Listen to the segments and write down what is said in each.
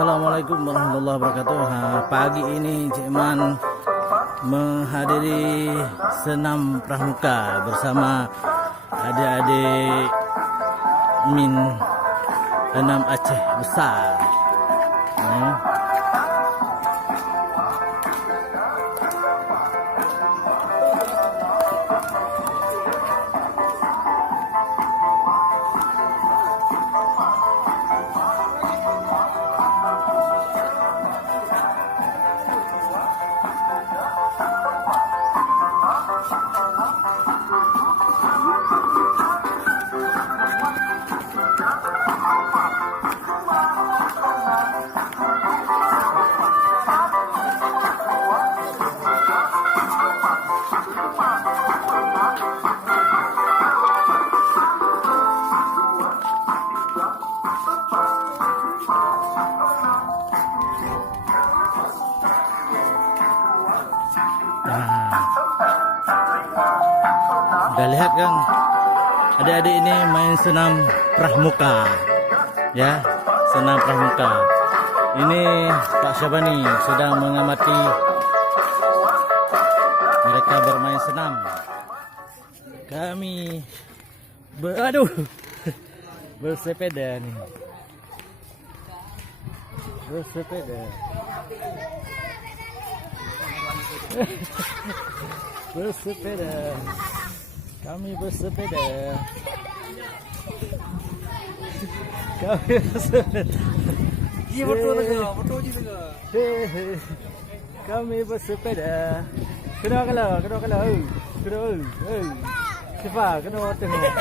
Assalamualaikum warahmatullahi wabarakatuh. Pagi ini Cik Man menghadiri senam pramuka bersama adik-adik Min 6 Aceh besar. Udah lihat kan, adik-adik ini main senam pramuka, ya, senam pramuka. Ini Pak Syabani sedang mengamati mereka bermain senam. Kami bersepeda nih, bersepeda. Bersepeda, kami bersepeda, kami bersepeda. Iya betul juga. Kami bersepeda. Kedua kalau. Cepat, kedua tengok.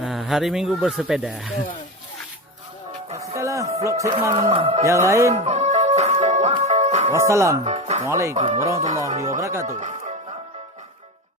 Nah, hari Minggu bersepeda. Saksikanlah vlog Sigman yang lain. Wassalamualaikum warahmatullahi wabarakatuh.